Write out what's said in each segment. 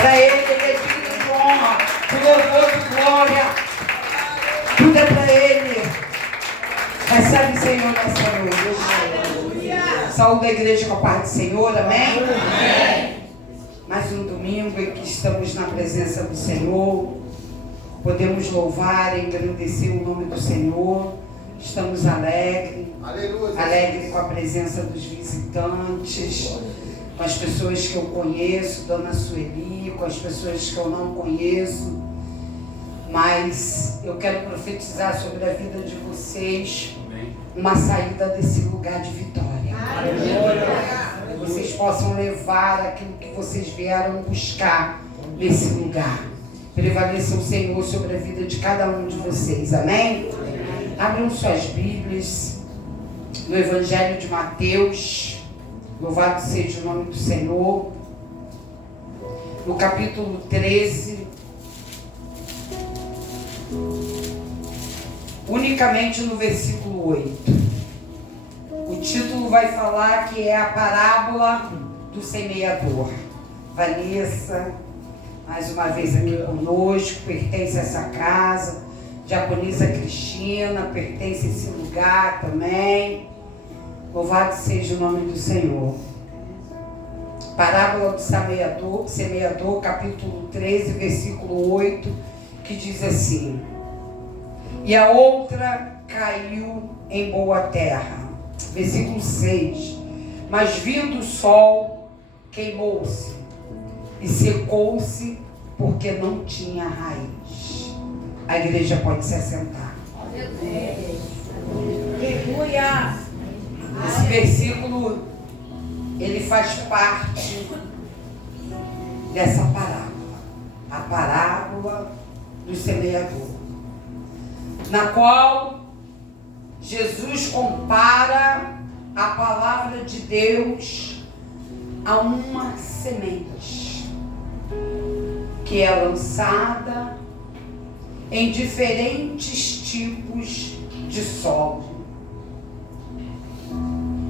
Para Ele é digno de honra, de louvor, de glória. Tudo é para Ele. Recebe, Senhor, nessa noite. Saúde da igreja com a paz do Senhor, amém? Amém. Mais um domingo em que estamos na presença do Senhor. Podemos louvar e engrandecer o nome do Senhor. Estamos alegres. Alegres com a presença dos visitantes, com as pessoas que eu conheço, Dona Sueli, com as pessoas que eu não conheço. Mas eu quero profetizar sobre a vida de vocês uma saída desse lugar de vitória. Que vocês possam levar aquilo que vocês vieram buscar nesse lugar. Prevaleça o Senhor sobre a vida de cada um de vocês. Amém? Abram suas Bíblias no Evangelho de Mateus. Louvado seja o nome do Senhor. No capítulo 13. Unicamente no versículo 8. O título vai falar que é a parábola do semeador. Vanessa, mais uma vez aqui conosco, pertence a essa casa. Diaconisa Cristina, pertence a esse lugar também. Louvado seja o nome do Senhor. Parábola do semeador, capítulo 13, versículo 8, que diz assim: e a outra caiu em boa terra. Versículo 6. Mas vindo o sol, queimou-se e secou-se, porque não tinha raiz. A igreja pode se assentar. Aleluia. Esse versículo, ele faz parte dessa parábola. A parábola do semeador, na qual Jesus compara a palavra de Deus a uma semente que é lançada em diferentes tipos de solo.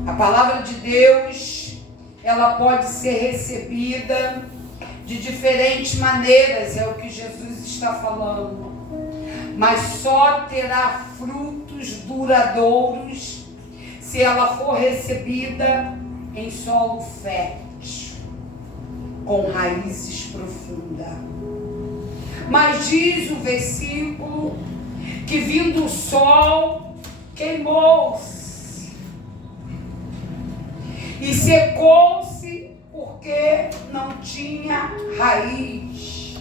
A palavra de Deus, ela pode ser recebida de diferentes maneiras, é o que Jesus está falando, mas só terá frutos duradouros se ela for recebida em solo fértil, com raízes profundas. Mas diz o versículo que vindo o sol, queimou-se e secou-se, porque não tinha raiz.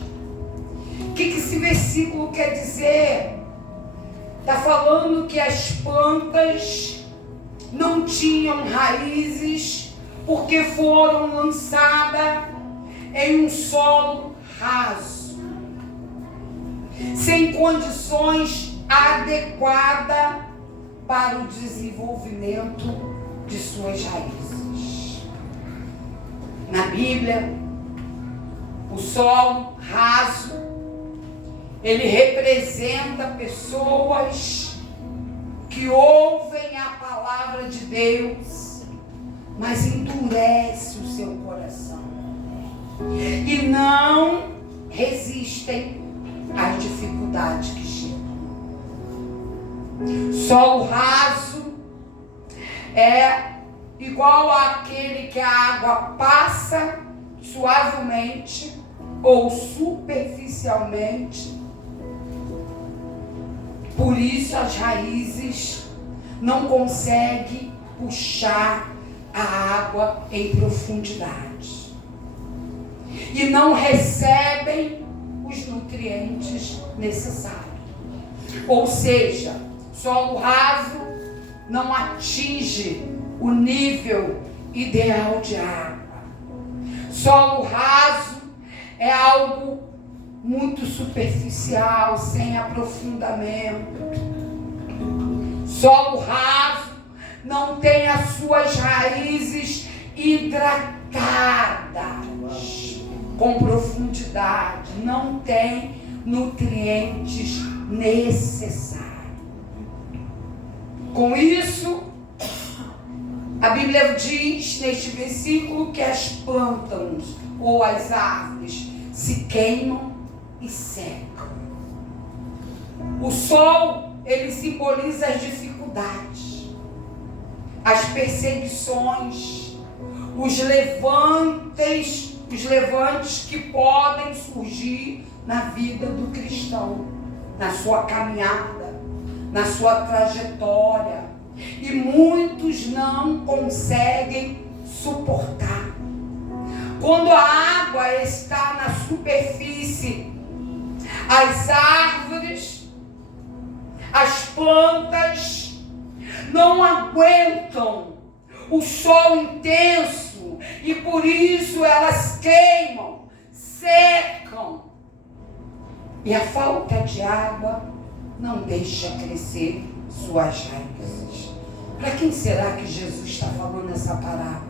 O que esse versículo quer dizer? Está falando que as plantas não tinham raízes porque foram lançadas em um solo raso, sem condições adequadas para o desenvolvimento de suas raízes. Na Bíblia, o solo raso, ele representa pessoas que ouvem a palavra de Deus, mas endurece o seu coração e não resistem às dificuldades que chegam. Solo raso é igual àquele que a água passa suavemente ou superficialmente. Por isso as raízes não conseguem puxar a água em profundidade e não recebem os nutrientes necessários. Ou seja, solo raso não atinge o nível ideal de água. Solo raso é algo muito superficial, sem aprofundamento. Solo raso não tem as suas raízes hidratadas com profundidade, não tem nutrientes necessários. Com isso, a Bíblia diz neste versículo que as plantas ou as árvores se queimam e secam. O sol, ele simboliza as dificuldades, as perseguições, os levantes que podem surgir na vida do cristão, na sua caminhada, na sua trajetória. E muitos não conseguem suportar. Quando a água está na superfície, as árvores, as plantas não aguentam o sol intenso e por isso elas queimam, secam. E a falta de água não deixa crescer suas raízes. Para quem será que Jesus está falando essa parábola?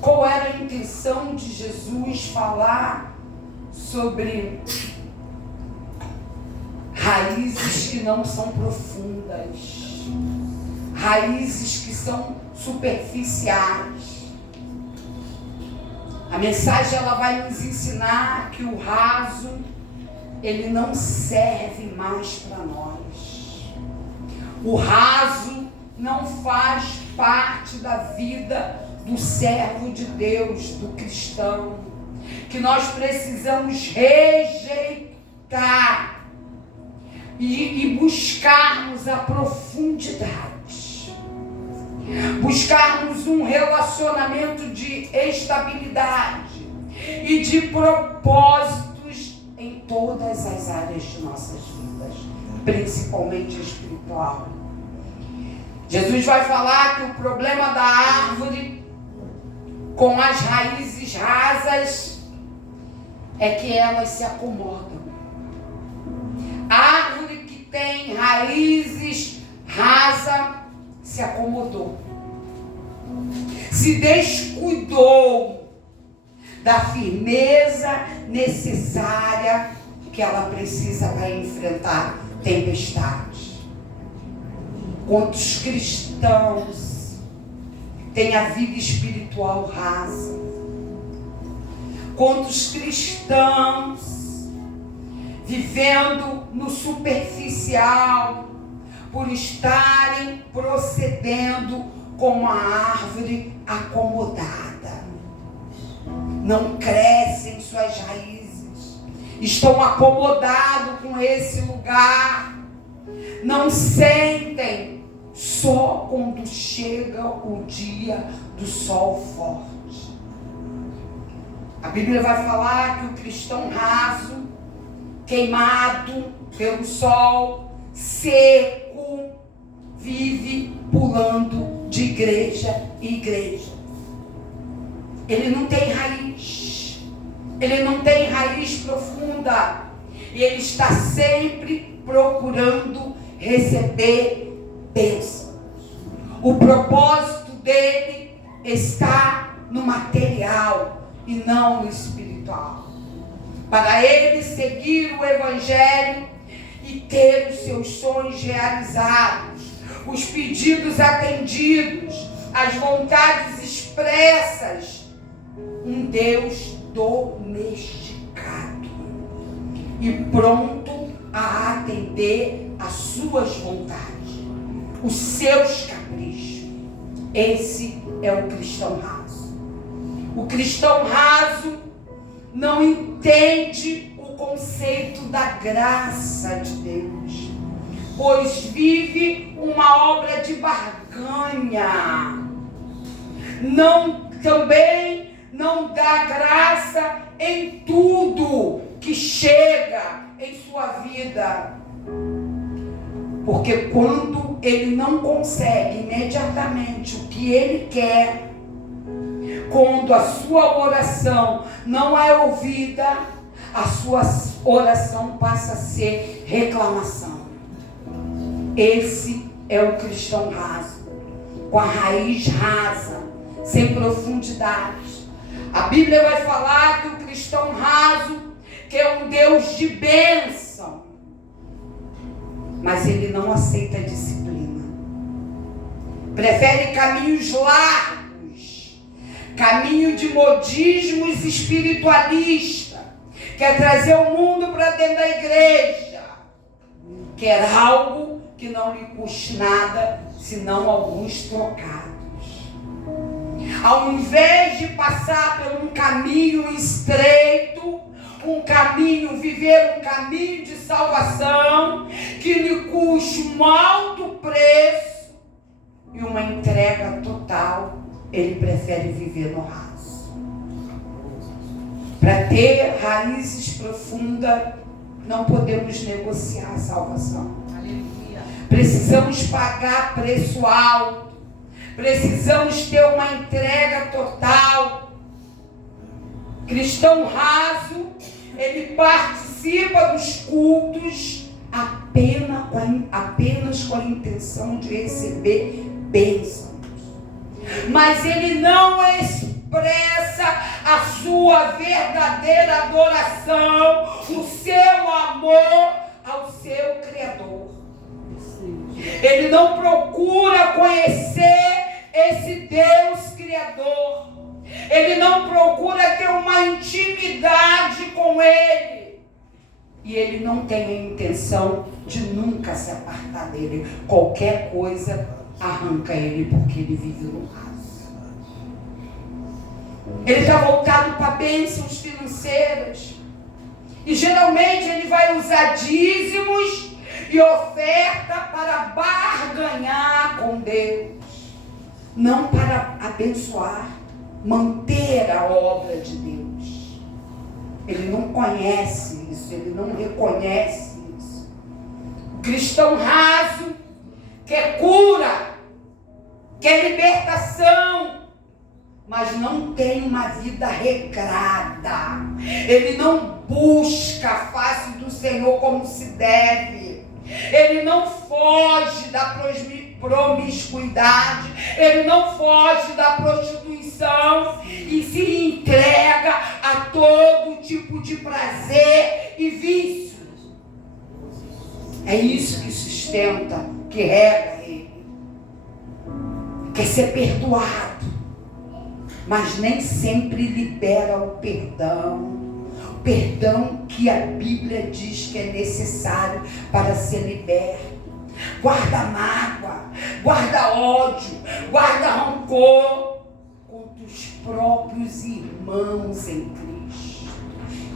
Qual era a intenção de Jesus falar sobre raízes que não são profundas, raízes que são superficiais? A mensagem ela vai nos ensinar que o raso ele não serve mais para nós. O raso não faz parte da vida do servo de Deus, do cristão, que nós precisamos rejeitar e buscarmos a profundidade, buscarmos um relacionamento de estabilidade e de propósitos em todas as áreas de nossas vidas, principalmente espiritual. Jesus vai falar que o problema da árvore com as raízes rasas é que elas se acomodam. A árvore que tem raízes rasas se acomodou, se descuidou da firmeza necessária que ela precisa para enfrentar tempestades. Quantos cristãos têm a vida espiritual rasa? Quantos cristãos vivendo no superficial por estarem procedendo como a árvore acomodada? Não crescem suas raízes, estão acomodados com esse lugar, não sentem só quando chega o dia do sol forte. A Bíblia vai falar que o cristão raso, queimado pelo sol, seco, vive pulando de igreja em igreja. Ele não tem raiz, ele não tem raiz profunda, e ele está sempre procurando receber bênçãos. O propósito dele está no material e não no espiritual. Para ele seguir o evangelho e ter os seus sonhos realizados, os pedidos atendidos, as vontades expressas, um Deus domesticado e pronto a atender às suas vontades, os seus caprichos. Esse é o cristão raso. O cristão raso não entende o conceito da graça de Deus, pois vive uma obra de barganha. Também não dá graça em tudo que chega em sua vida. Porque quando ele não consegue imediatamente o que ele quer, quando a sua oração não é ouvida, a sua oração passa a ser reclamação. Esse é o cristão raso, com a raiz rasa, sem profundidade. A Bíblia vai falar que o cristão raso, que é um Deus de bênção, mas ele não aceita disciplina. Prefere caminhos largos, caminho de modismos espiritualistas, quer trazer o mundo para dentro da igreja, quer algo que não lhe custe nada, senão alguns trocados. Ao invés de passar por um caminho estreito, viver um caminho de salvação, que lhe custe um alto preço e uma entrega total, ele prefere viver no raso. Para ter raízes profundas, não podemos negociar a salvação. Aleluia. Precisamos pagar preço alto. Precisamos ter uma entrega total. Cristão raso, ele participa dos cultos apenas com a intenção de receber bênçãos. Mas ele não expressa a sua verdadeira adoração, o seu amor ao seu Criador. Ele não procura conhecer esse Deus Criador. Ele não procura ter uma intimidade com Ele. E ele não tem a intenção de nunca se apartar dele. Qualquer coisa arranca ele, porque ele vive no raso. Ele está voltado para bênçãos financeiras. E geralmente ele vai usar dízimos e oferta para barganhar com Deus. Não para abençoar, manter a obra de Deus. Ele não conhece isso, ele não reconhece isso. O cristão raso quer cura, quer libertação, mas não tem uma vida regrada. Ele não busca a face do Senhor como se deve. Ele não foge da promiscuidade, ele não foge da prostituição e se entrega a todo tipo de prazer e vício. É isso que sustenta, que rega ele. Quer ser perdoado, mas nem sempre libera o perdão. Perdão que a Bíblia diz que é necessário para ser liberto. Guarda mágoa, guarda ódio, guarda rancor contra os próprios irmãos em Cristo.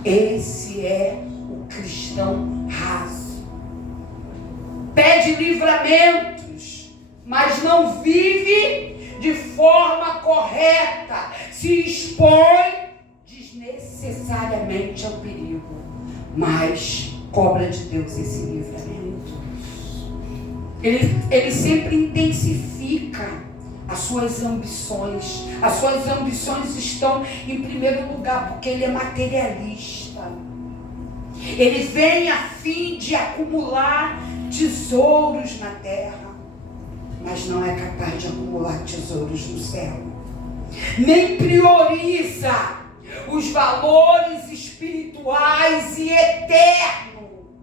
Esse é o cristão raso. Pede livramentos, mas não vive de forma correta. Se expõe desnecessariamente ao perigo, mas cobra de Deus esse livramento. Ele sempre intensifica as suas ambições. As suas ambições estão em primeiro lugar, porque ele é materialista. Ele vem a fim de acumular tesouros na terra, mas não é capaz de acumular tesouros no céu. Nem prioriza os valores espirituais e eternos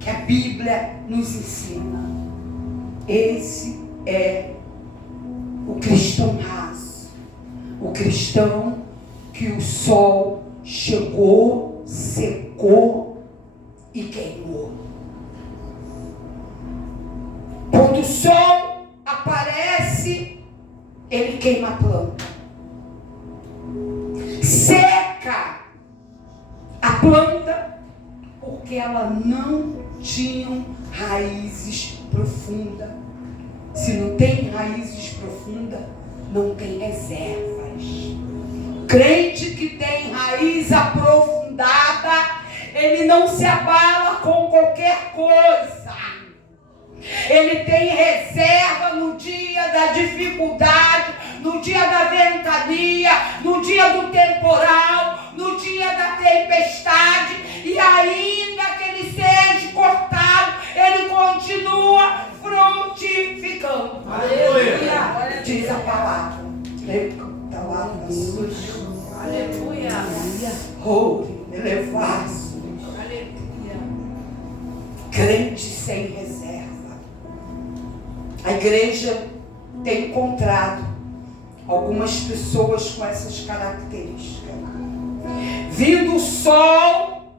que a Bíblia nos ensina. Esse é o cristão raso, o cristão que o sol chegou, secou e queimou. Quando o sol aparece, ele queima a planta. Seca a planta porque ela não tinha raízes profundas. Se não tem raízes profundas, não tem reservas. Crente que tem raiz aprofundada, ele não se abala com qualquer coisa. Ele tem reserva no dia da dificuldade, no dia da ventania, no dia do temporal, no dia da tempestade, e ainda que ele seja cortado, ele continua frutificando. Aleluia! Diz a palavra. Aleluia! Ouro, elevaço. Aleluia! Crente sem reserva. A igreja tem encontrado algumas pessoas com essas características. Vindo o sol,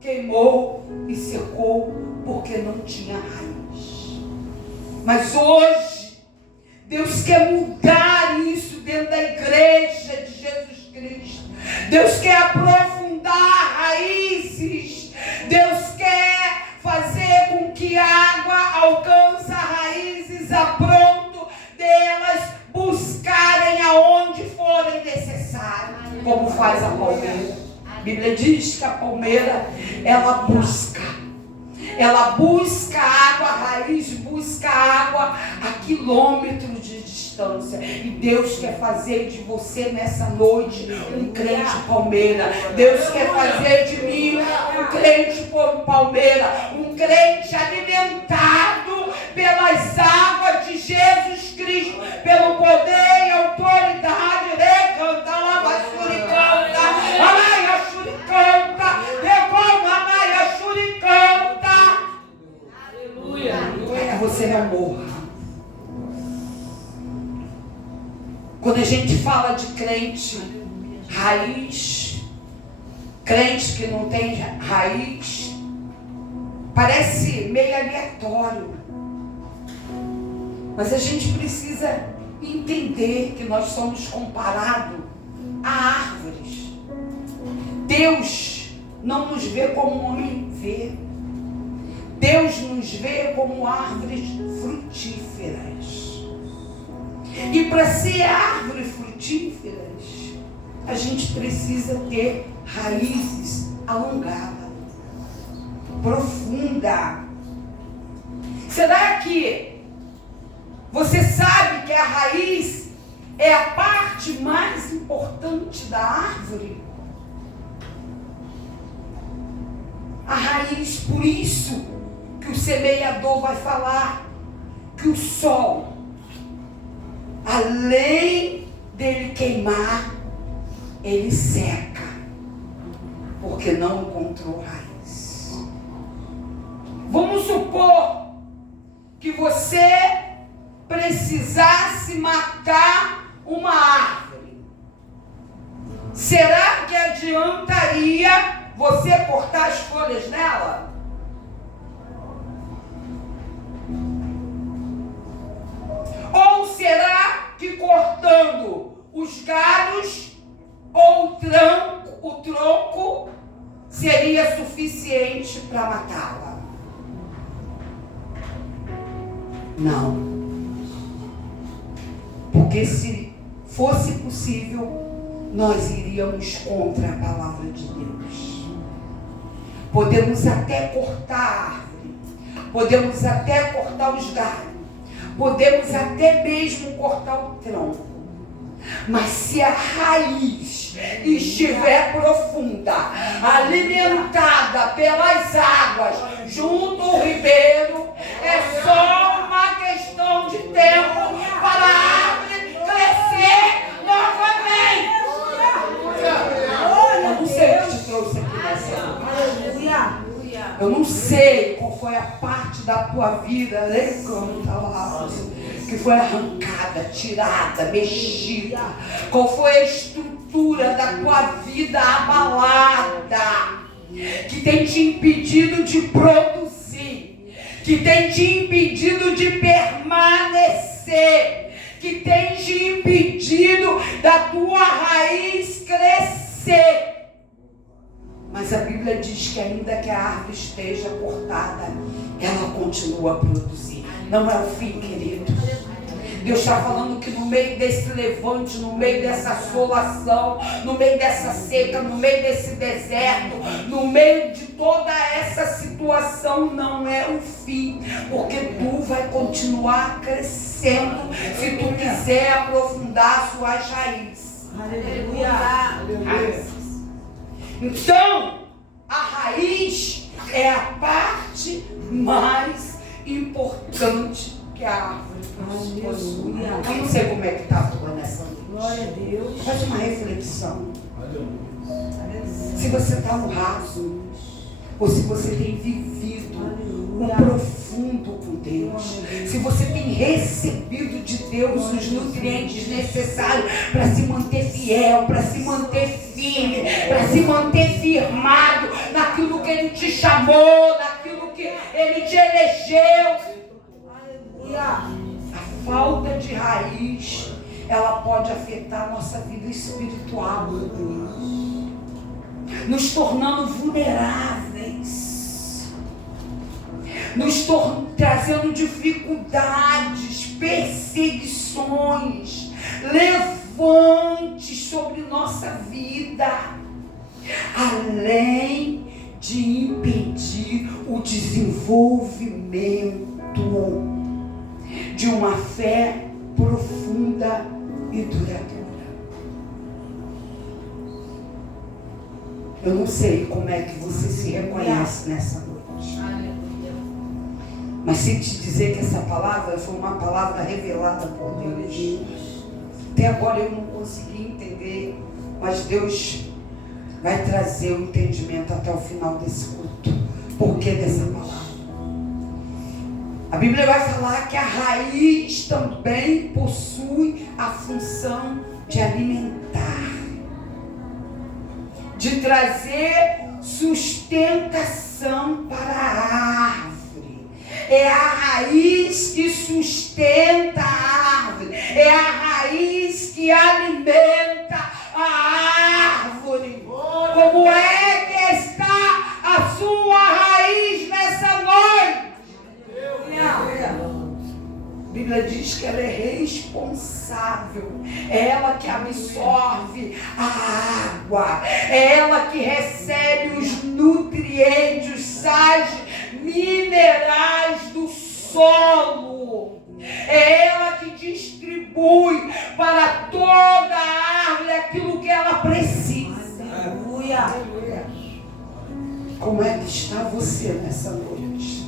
queimou e secou, porque não tinha raiz. Mas hoje, Deus quer mudar isso dentro da igreja de Jesus Cristo. Deus quer aprofundar raízes. Deus quer fazer com que a água alcance raízes a pronto delas buscarem aonde forem necessárias, como faz a palmeira. A Bíblia diz que a palmeira, ela busca água, a raiz busca água a quilômetros de distância. E Deus quer fazer de você nessa noite um crente palmeira. Deus quer fazer de mim um crente palmeira, um crente alimentado pelas águas de Jesus Cristo, pelo poder e autoridade. Recanta, lava, suricanta, alaia, suricanta, recoma, alaia, suricanta. Para que você não morra. Quando a gente fala de crente raiz, crente que não tem raiz, parece meio aleatório. Mas a gente precisa entender que nós somos comparados a árvores. Deus não nos vê como o homem vê. Deus nos vê como árvores frutíferas. E para ser árvores frutíferas, a gente precisa ter raízes alongadas, profundas. Será que você sabe que a raiz é a parte mais importante da árvore? A raiz, por isso que o semeador vai falar que o sol, além dele queimar, ele seca, porque não encontrou raiz. Vamos supor que você precisasse matar uma árvore. Será que adiantaria você cortar as folhas dela? Ou será que cortando os galhos ou o tronco seria suficiente para matá-la? Não. Porque se fosse possível, nós iríamos contra a palavra de Deus. Podemos até cortar a árvore, podemos até cortar os galhos, podemos até mesmo cortar o tronco. Mas se a raiz estiver profunda, alimentada pelas águas junto ao ribeiro, é só uma questão de tempo para a árvore crescer novamente. Eu não sei o que te trouxe aqui nessa noite. Eu não sei qual foi a parte da tua vida, que foi arrancada, tirada, mexida. Qual foi a estrutura da tua vida abalada, que tem te impedido de produzir, que tem te impedido de permanecer, que tem te impedido da tua raiz crescer. Mas a Bíblia diz que ainda que a árvore esteja cortada, ela continua a produzir. Não é o fim, querido. Deus está falando que no meio desse levante, no meio dessa assolação, no meio dessa seca, no meio desse deserto, no meio de toda essa situação, não é o fim, porque tu vai continuar crescendo se tu quiser aprofundar suas raízes. Aleluia. Aleluia. Então, a raiz é a parte mais importante que a árvore possui. Eu não sei como é que está a tua nessa noite. Glória a Deus. Faz uma reflexão. Se você está no raso, ou se você tem vivido o profundo com Deus, se você tem recebido de Deus os nutrientes necessários para se manter fiel, para se manter firme, para se manter firmado naquilo que Ele te chamou, naquilo que Ele te elegeu. A falta de raiz, ela pode afetar a nossa vida espiritual, meu Deus, nos tornando vulneráveis, trazendo dificuldades, perseguições, levantes sobre nossa vida, além de impedir o desenvolvimento de uma fé profunda e duradoura. Eu não sei como é que você se reconhece nessa noite, mas se te dizer que essa palavra foi uma palavra revelada por Deus, até agora eu não consegui entender, mas Deus vai trazer o entendimento até o final desse culto. Por que dessa palavra? A Bíblia vai falar que a raiz também possui a função de alimentar, de trazer sustentação para a árvore. É a raiz que sustenta a árvore, é a raiz que alimenta a árvore. Como é que está a sua raiz nessa noite? A Bíblia diz que ela é responsável, é ela que absorve a água, é ela que recebe os nutrientes, os sais minerais do solo, é ela que distribui para toda a árvore aquilo que ela precisa. Aleluia. Como é que está você nessa noite?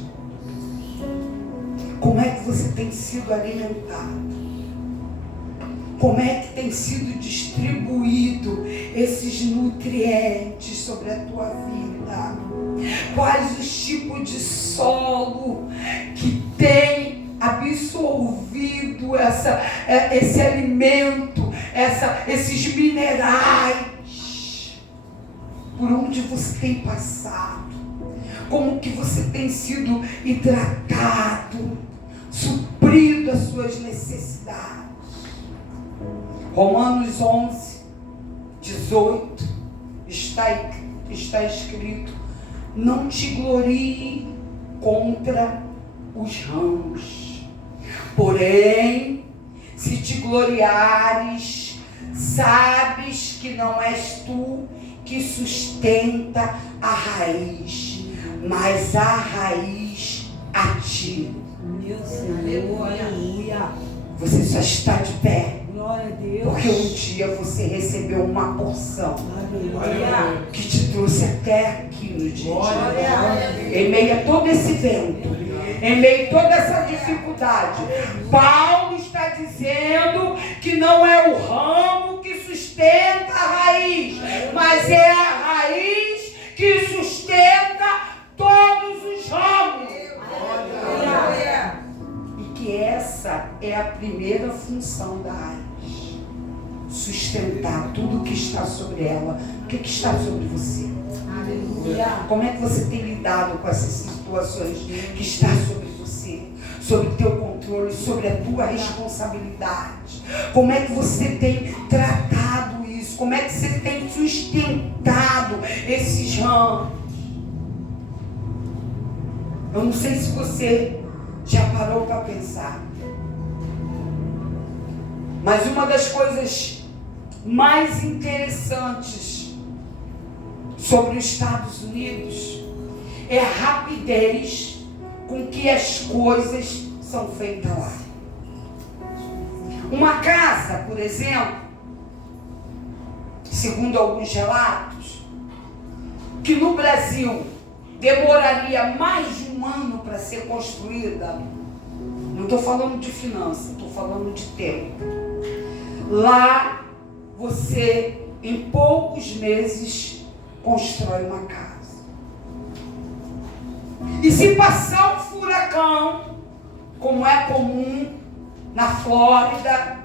Como é que você tem sido alimentado? Como é que tem sido distribuído esses nutrientes sobre a tua vida? Quais os tipos de solo que tem absorvido esse alimento, esses minerais? Por onde você tem passado? Como que você tem sido hidratado, suprido as suas necessidades? Romanos 11, 18, está escrito: não te glorie contra os ramos, porém, se te gloriares, sabes que não és tu que sustenta a raiz, mas a raiz a ti. Aleluia. Você só está de pé porque um dia você recebeu uma porção que te trouxe até aqui no dia de hoje. Em meio a todo esse vento, em meio a toda essa dificuldade, Paulo está dizendo que não é o ramo que sustenta a raiz, mas é a raiz que sustenta todos os ramos. E que essa é a primeira função da raiz: sustentar tudo que está sobre ela. O que está sobre você? Aleluia. Como é que você tem lidado com essas situações que está sobre você, sobre o teu controle, sobre a tua responsabilidade? Como é que você tem tratado isso? Como é que você tem sustentado esses ramos? Eu não sei se você já parou para pensar, mas uma das coisas mais interessantes sobre os Estados Unidos é a rapidez com que as coisas são feitas lá. Uma casa, por exemplo, segundo alguns relatos, que no Brasil demoraria mais de um ano para ser construída, não estou falando de finanças, estou falando de tempo. Lá você, em poucos meses, constrói uma casa. E se passar um furacão, como é comum na Flórida,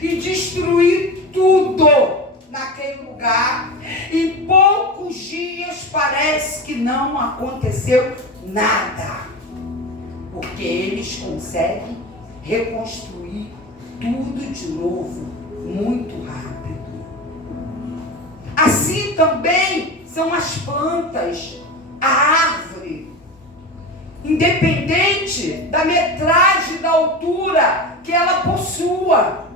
e destruir tudo naquele lugar, em poucos dias parece que não aconteceu nada, porque eles conseguem reconstruir tudo de novo muito rápido. Assim também são as plantas, a árvore, independente da metragem, da altura que ela possua.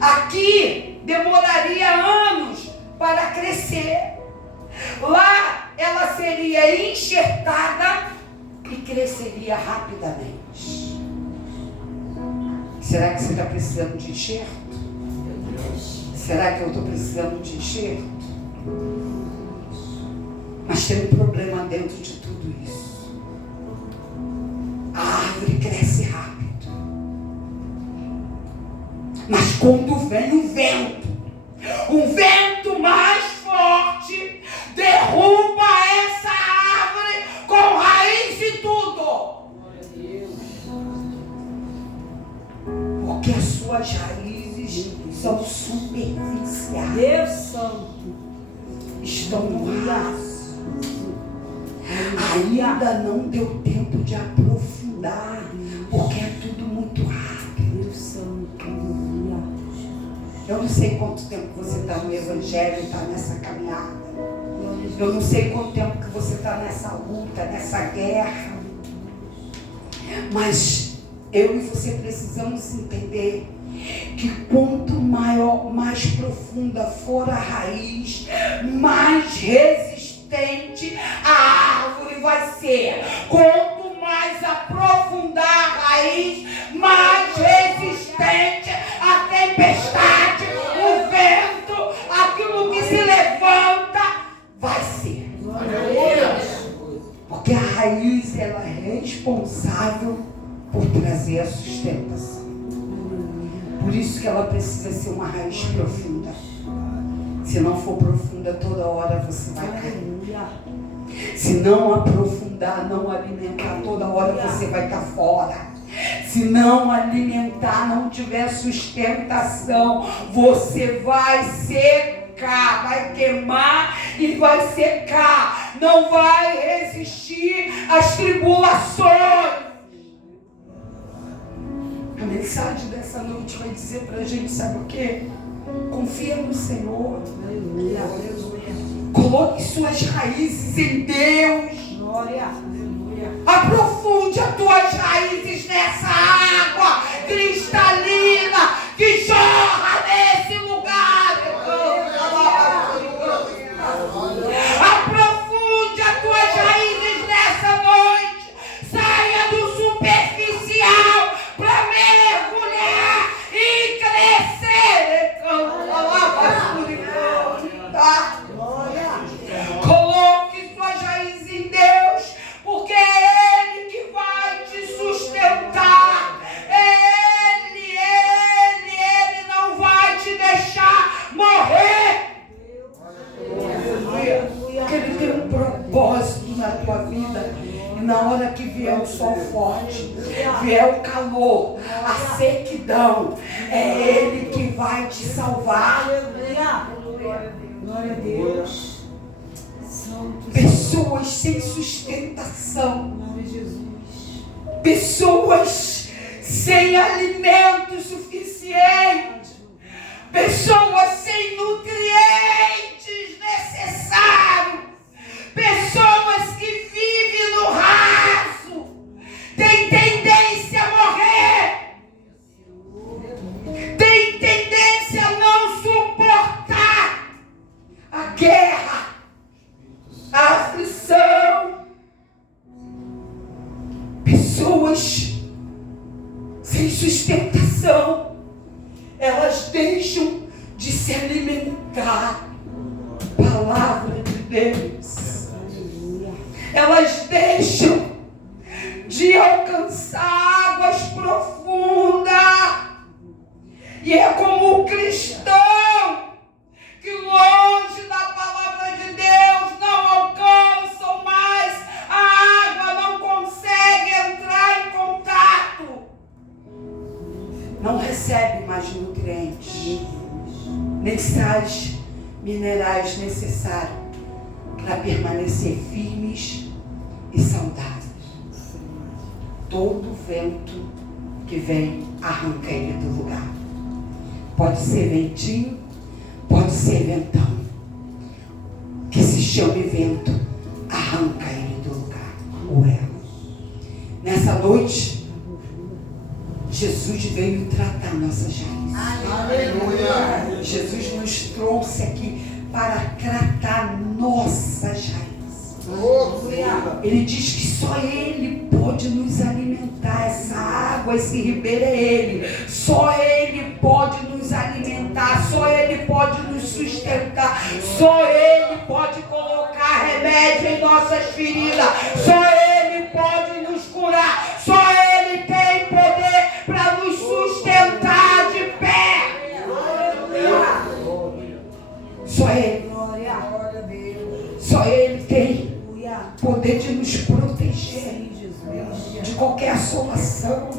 Aqui demoraria anos para crescer. Lá ela seria enxertada e cresceria rapidamente. Será que você está precisando de enxerto? Será que eu estou precisando de enxerto? Mas tem um problema dentro de tudo isso. A árvore cresce rápido. Mas quando vem um vento mais forte, derruba essa árvore com raiz e tudo. Porque as suas raízes são superficiais. Deus Santo. Estão no raso. Ainda não deu tempo de aprofundar, porque é tudo muito rápido. Deus Santo. Eu não sei quanto tempo você está no Evangelho, está nessa caminhada. Eu não sei quanto tempo que você está nessa luta, nessa guerra. Mas eu e você precisamos entender que quanto maior, mais profunda for a raiz, mais resistente a árvore vai ser. Quanto mais aprofundar a raiz, mais resistente a tempestade, o vento, aquilo que se levanta vai ser. Porque a raiz, ela é responsável por trazer a sustentação. Por isso que ela precisa ser uma raiz profunda. Se não for profunda, toda hora você vai cair. Se não aprofundar, não alimentar, toda hora você vai estar fora. Se não alimentar, não tiver sustentação, você vai secar, vai queimar e vai secar. Não vai resistir às tribulações. A mensagem dessa noite vai dizer pra gente, sabe o quê? Confia no Senhor. Aleluia. Coloque suas raízes em Deus. Glória. Aprofunde as tuas raízes nessa água cristalina que jorra nesse lugar. Aprofunde as tuas raízes nessa noite. Saia do superficial para mergulhar e crescer. Coloque suas raízes em Deus, porque é Ele que vai te sustentar. Ele não vai te deixar morrer. Porque Ele tem um propósito na tua vida. E na hora que vier o sol forte, vier o calor, a sequidão, é Ele que vai te salvar. Glória a Deus. Pessoas sem sustentação, Glória a Jesus. pessoas sem alimento suficiente, pessoas sem nutrientes necessários, pessoas que vivem no raso, têm tendência a morrer, têm tendência a não suportar a guerra, a aflição. Pessoas sem sustentação, elas deixam de se alimentar da palavra de Deus. Elas deixam de alcançar águas profundas. E é como o cristão que longe da palavra de Deus não alcançam mais a água sais minerais necessários para permanecer firmes e saudáveis. Todo vento que vem arranca ele do lugar. Pode ser ventinho, pode ser ventão. Que se chame vento, arranca ele do lugar. Ou ela. Nessa noite, Jesus veio tratar nossas raízes. Aleluia. Jesus nos trouxe aqui para tratar nossas raízes. Ele diz que só Ele pode nos alimentar. Essa água, esse ribeiro é Ele. Só Ele pode nos alimentar. Só Ele pode nos sustentar. Só Ele pode colocar remédio em nossas feridas. Só Ele pode nos curar. Só Ele tem poder para nos sustentar de pé. Só Ele. Só Ele tem poder de nos proteger de qualquer assolação,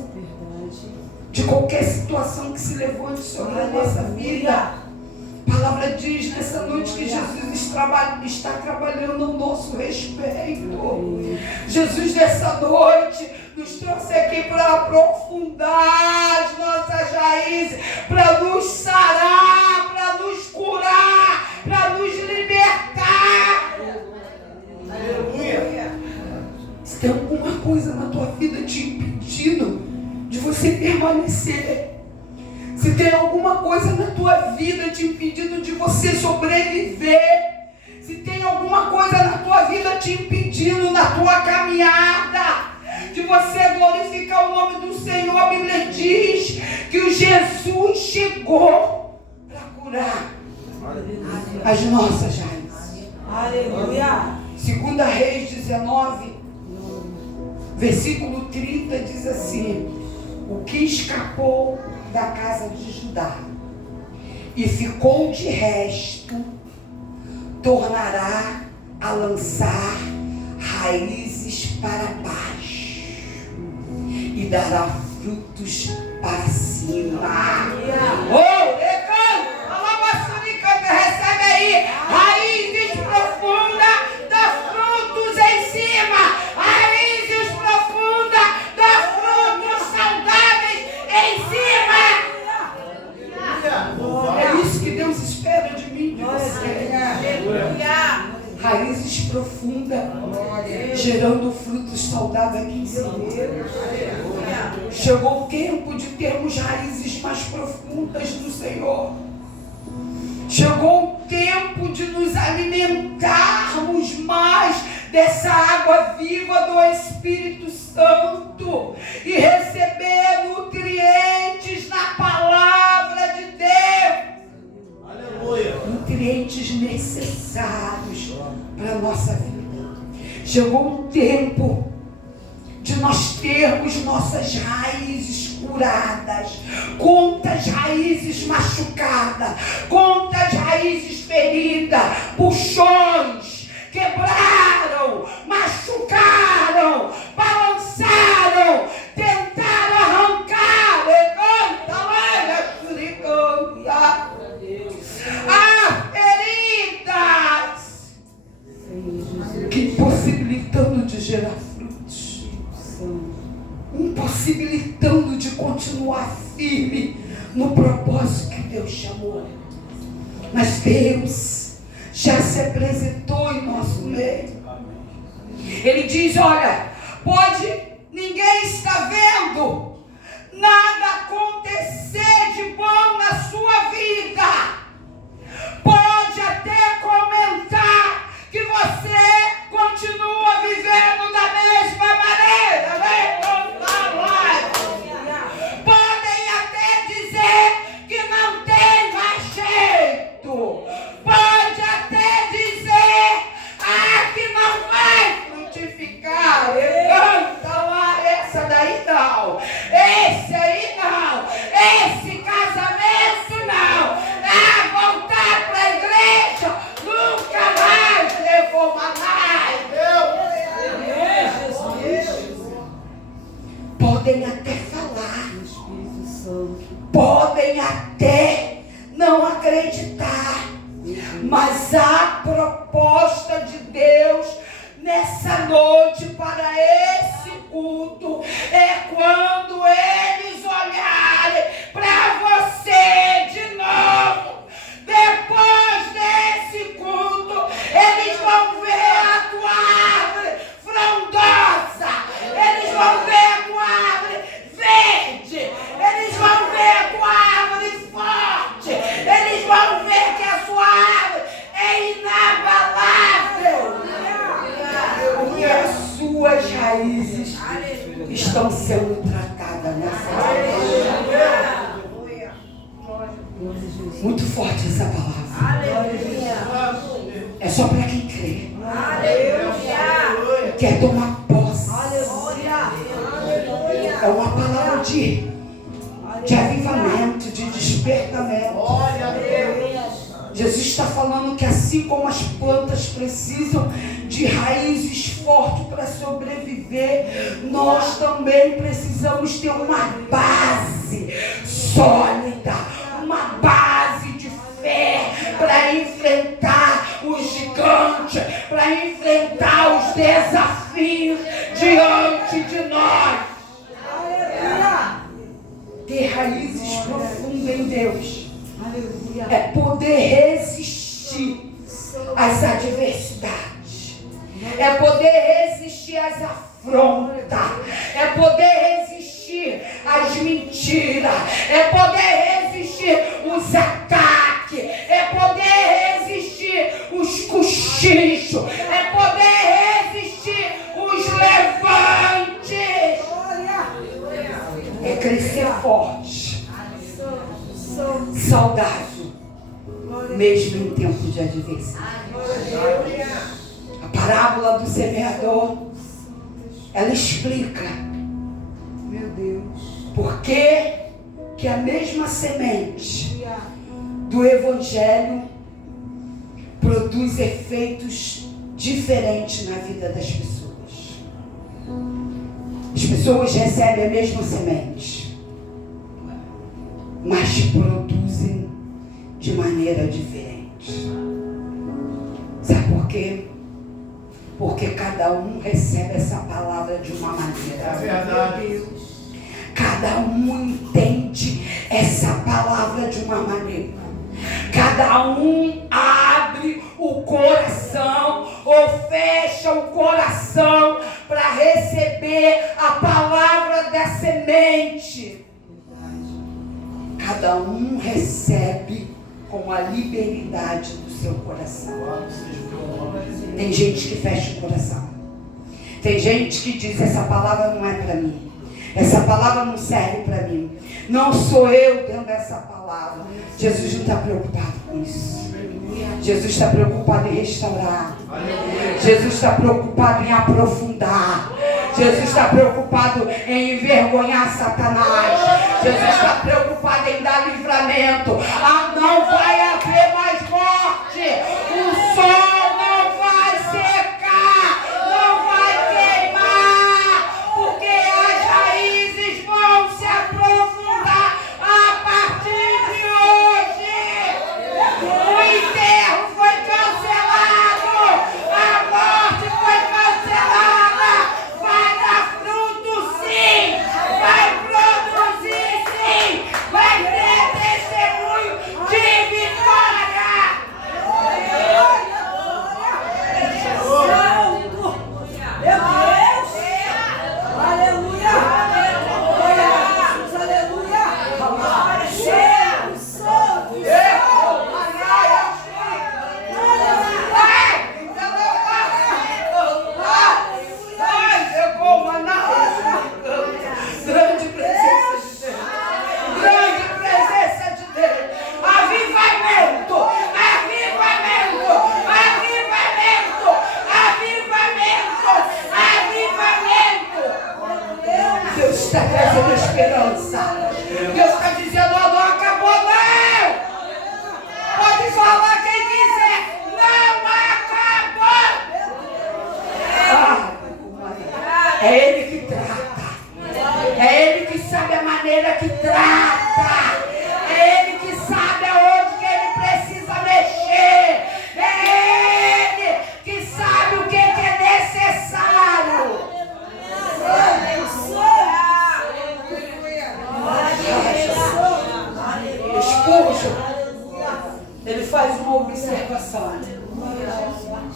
de qualquer situação que se levante sobre a nossa vida. A palavra diz nessa noite que Jesus está trabalhando ao nosso respeito. Jesus nessa noite nos trouxe aqui para aprofundar as nossas raízes, para nos sarar, para nos curar, para nos libertar. Aleluia. Se tem alguma coisa na tua vida te impedindo de você permanecer, se tem alguma coisa na tua vida te impedindo de você sobreviver, se tem alguma coisa na tua vida te impedindo na tua caminhada de você glorificar o nome do Senhor, a Bíblia diz que o Jesus chegou para curar as nossas raízes. Aleluia. 2 Reis 19, versículo 30 diz assim: o que escapou da casa de Judá e ficou de resto, tornará a lançar raízes para baixo e dará frutos para cima. Recebe aí, raízes profundas, dá frutos em cima. Raízes profundas, dá frutos saudáveis em cima. É isso que Deus espera de mim, de você. Raízes profundas, gerando frutos saudáveis aqui em cima. Chegou o tempo de termos raízes mais profundas no Senhor. Chegou o tempo de nos alimentarmos mais dessa água viva do Espírito Santo e receber nutrientes na palavra de Deus. Aleluia. Nutrientes necessários para a nossa vida. Chegou o tempo de nós termos nossas raízes curadas, quantas raízes machucadas, quantas raízes feridas, puxões, quebraram, machucaram, balançaram, tentaram arrancar, feridas, que impossibilitando de gerar frutos, impossibilitando de continuar firme no propósito que Deus chamou. Mas Deus já se apresentou em nosso meio. Ele diz: olha, ninguém está vendo nada acontecer de bom na sua vida. Pode até comentar que você continua vivendo da mesma maneira, né? Podem até dizer que não tem mais jeito. Pode até dizer que não vai frutificar. Canta lá, essa daí não. Esse aí não. Esse casamento não. Voltar para a igreja nunca mais levou mais. Podem até falar, podem até não acreditar, Mas a proposta de Deus nessa noite para esse culto é quando eles olharem para você de novo. Depois desse culto, eles vão ver a tua árvore frondosa, eles vão ver a tua árvore verde, eles vão ver a tua árvore forte, eles vão ver que a sua árvore é inabalável, porque as suas raízes estão sendo tratadas nessa noite. Muito forte essa palavra. É só para quem crê. Quer tomar posse. É uma palavra de avivamento, de despertamento. Jesus está falando que assim como as plantas precisam de raízes fortes para sobreviver, nós também precisamos ter uma base sólida, uma base de fé para enfrentar o gigante, para enfrentar os desafios diante de nós. Ter raízes profundas em Deus é poder resistir às adversidades, é poder resistir às afrontas, é poder resistir às mentiras, é poder resistir os ataques, é poder resistir os cochichos, é poder resistir os levantes, é crescer forte, saudável, mesmo em tempo de adversidade. A parábola do semeador, ela explica, meu Deus, por que a mesma semente do Evangelho produz efeitos diferentes na vida das pessoas. As pessoas recebem a mesma semente, mas produzem de maneira diferente. Sabe por quê? Porque cada um recebe essa palavra de uma maneira. É verdade. Cada um entende essa palavra de uma maneira. Cada um abre o coração ou fecha o coração para receber a palavra da semente. Cada um recebe com a liberalidade do seu coração. Tem gente que fecha o coração. Tem gente que diz: essa palavra não é para mim. Essa palavra não serve para mim. Não sou eu dentro dessa palavra. Jesus não está preocupado com isso. Jesus está preocupado em restaurar. Jesus está preocupado em aprofundar. Jesus está preocupado em envergonhar Satanás. Jesus está preocupado em dar livramento. Não vai haver mais morte. O sol não vai secar, não vai queimar, porque as raízes vão se aprofundar a partir de hoje. O enterro foi cancelado, a morte foi cancelada. Vai dar fruto sim, vai produzir sim, vai ter testemunho de vitória.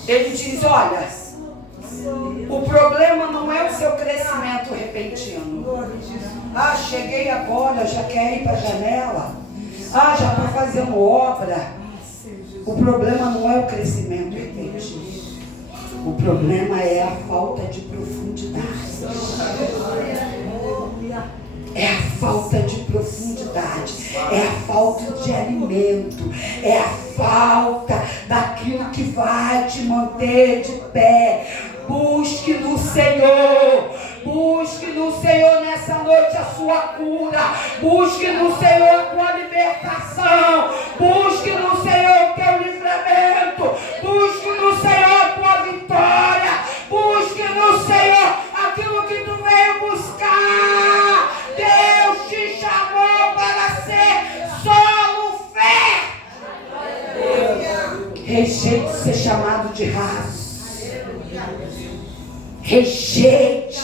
Ele diz, olha, o problema não é o seu crescimento repentino. Ah, cheguei agora, já quer ir para a janela. Ah, já estou fazendo obra. O problema não é o crescimento repentino. O problema é a falta de profundidade. É a falta de profundidade. É a falta de alimento. É a falta daquilo que vai te manter de pé. Busque no Senhor. Busque no Senhor nessa noite a sua cura. Busque no Senhor a tua libertação. Busque no Senhor o teu livramento. Busque no Senhor a tua vitória. Busque no Senhor aquilo que tu veio buscar. Deus te chamou para ser solo fé. Rejeite ser chamado de raso. Rejeite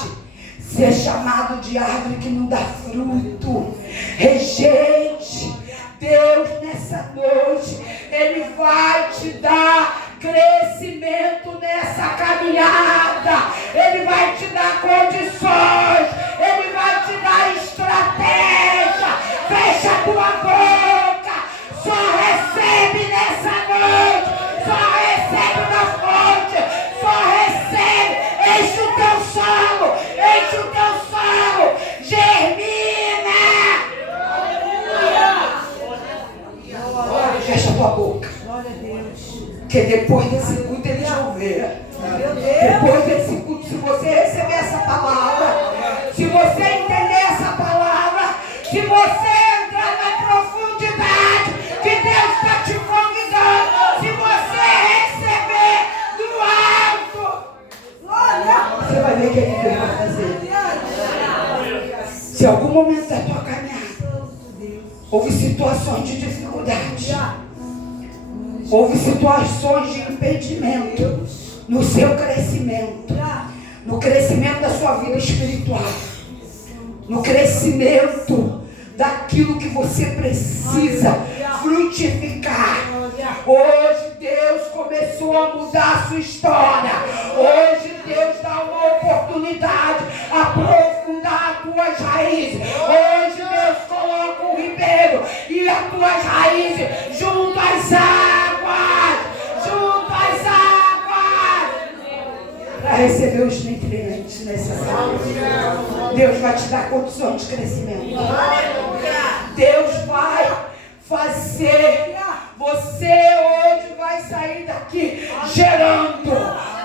ser chamado de árvore que não dá fruto. Rejeite. Deus nessa noite, Ele vai te dar crescimento nessa caminhada. Ele vai te dar condições. Ele vai te dar estratégia. Fecha a tua boca. Só recebe nessa noite. Só recebe da fonte. Só recebe. Enche o teu solo. Enche o teu solo. Germina. Fecha a tua boca. Porque depois desse culto eles vão ver. Depois desse culto, se você receber essa palavra, se você entender essa palavra, se você entrar na profundidade que Deus está te convidando, se você receber do alto, você vai ver o que Ele vai fazer. Se em algum momento da tua caminhada houve situações de dificuldade, houve situações de impedimento no seu crescimento, no crescimento da sua vida espiritual, no crescimento daquilo que você precisa frutificar. Hoje Deus começou a mudar a sua história. Hoje Deus dá uma oportunidade a aprofundar as tuas raízes. Hoje Deus coloca um ribeiro e as tuas raízes junto às águas. Junto às águas. Para receber os nutrientes necessários. Deus vai te dar condições de crescimento. Deus vai fazer. Você hoje vai sair daqui gerando.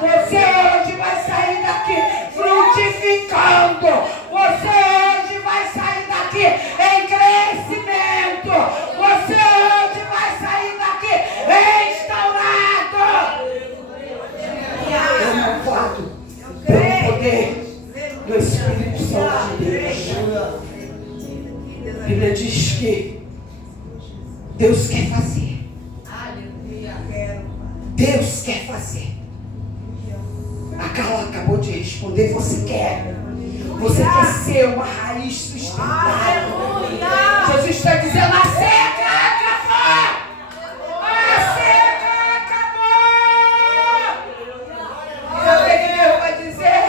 Você hoje vai sair daqui frutificando. Você hoje vai sair daqui em crescimento. Você hoje vai sair daqui restaurado. Eu não falo pelo poder do Espírito Santo de Deus. A Bíblia diz que Deus quer fazer. Deus quer fazer. A Carla acabou de responder. Você quer. Você quer ser uma raiz sustentável. Jesus está dizendo: a seca acabou. A seca acabou. Sabe o que Deus vai dizer?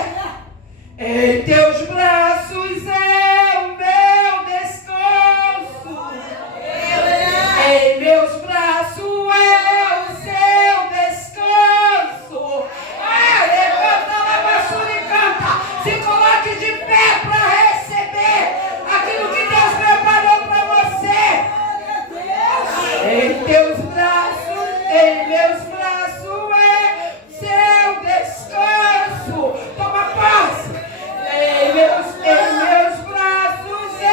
Em teus braços é o meu descanso. Em meus braços é o seu descanso. Levanta a vassoura e canta. Se coloque de pé para receber aquilo que Deus preparou para você. Em teus braços, em meus braços é seu descanso. Toma posse. Em meus braços é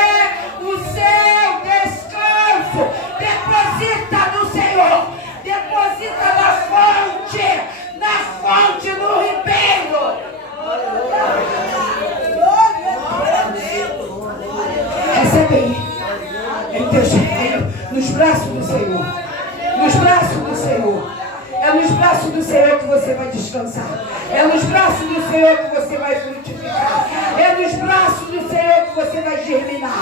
o seu descanso. Deposita no Senhor. Deposita na fonte, no ribeiro. Recebe aí. Em teus reinos, nos braços do Senhor. Nos braços do Senhor. É nos braços do Senhor que você vai descansar. É nos braços do Senhor que você vai frutificar. É nos braços do Senhor que você vai germinar.